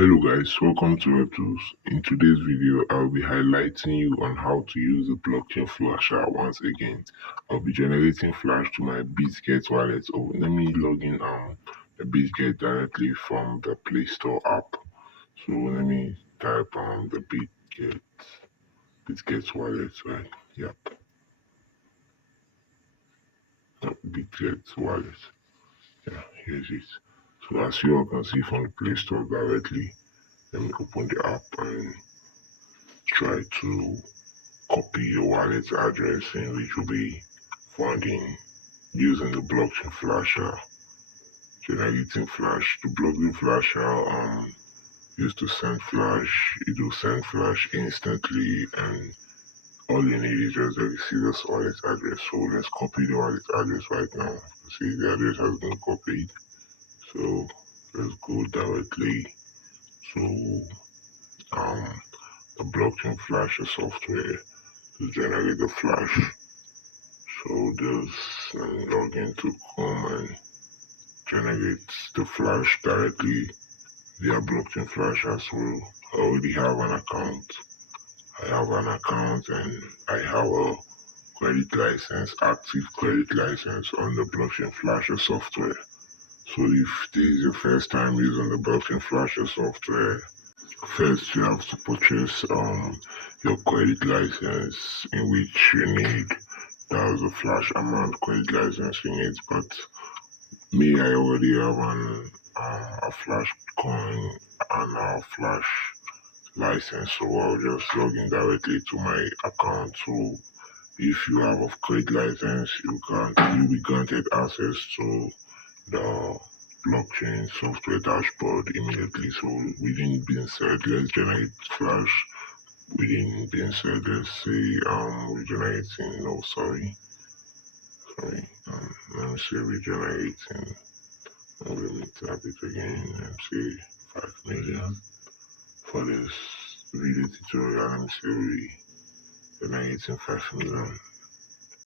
Hello guys, welcome to WebTools. In today's video, I'll be highlighting you on how to use the blockchain flasher once again. I'll be generating Flash to my Bitget wallet. Oh, let me log in the Bitget directly from the Play Store app. So let me type the Bitget wallet, right? Yep, the Bitget wallet. Yeah, here's it. So as you all can see from the Play Store directly, let me open the app and try to copy the wallet address in which will be found in using the blockchain flasher, generating Flash. The blockchain flasher used to send Flash. It will send Flash instantly, and all you need is just the receiver's wallet address. So let's copy the wallet address right now. See, the address has been copied. So let's go directly to the blockchain flasher software to generate the Flash. So just log into Chrome and generate the Flash directly via blockchain Flash as well. I already have an account. I have an account and I have a credit license, active credit license on the blockchain Flasher software. So if this is your first time using the blockchain Flasher software, first you have to purchase your credit license, in which you need that's a Flash amount credit license you need. But me, I already have a Flash coin and a Flash license, so I'll just log in directly to my account. So if you have a credit license, you'll be granted access to the blockchain software dashboard immediately. So within being said, let's generate Flash. Within being said, let's say we're generating, no, sorry, let me say regenerating. Let me tap it again and say 5 million for this video tutorial. Let me say regenerating 5 million.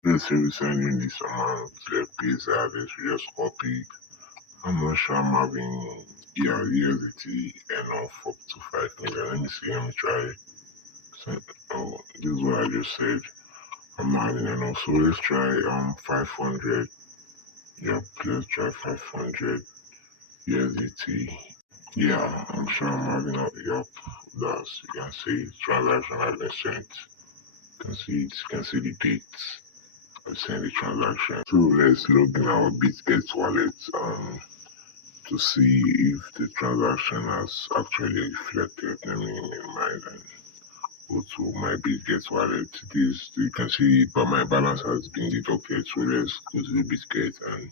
Let's say we're sending this amount to the piece address. We just copy. I'm not sure I'm having USDT enough up to 5 million. Let me see. Let me try it. Oh, this is what I just said. I'm not having enough, so let's try 500. Yep, let's try 500 USDT. Yeah, I'm sure I'm having a yup. That's, you can see transaction has been sent. You can see it, you can see the dates. I sent the transaction. So let's log in our Bitget wallet to see if the transaction has actually reflected. Let me minimize and go to my Bitget wallet. This you can see, but my balance has been deducted. So let's go to the Bitget and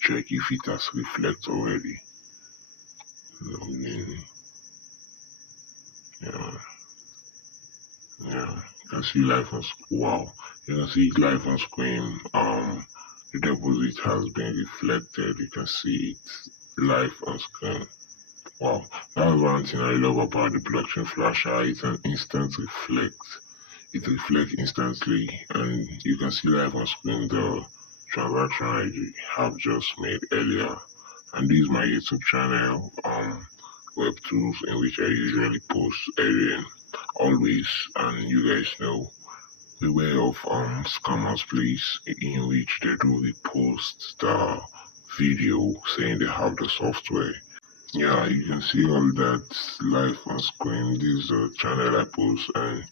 check if it has reflected already. Log in. Yeah. You can see live on screen. Wow, you can see it live on screen. The deposit has been reflected. You can see it live on screen. Wow, that's one thing I love about the blockchain flasher. It's an instant reflect. It reflects instantly, and you can see live on screen the transaction I have just made earlier. And this is my YouTube channel, WebTools, in which I usually post early always, and you guys know beware of scammers, please, in which they do repost the video saying they have the software. Yeah, you can see all that live on screen. This is the channel I post, and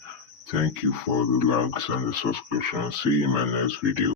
thank you for the likes and the subscription. See you in my next video.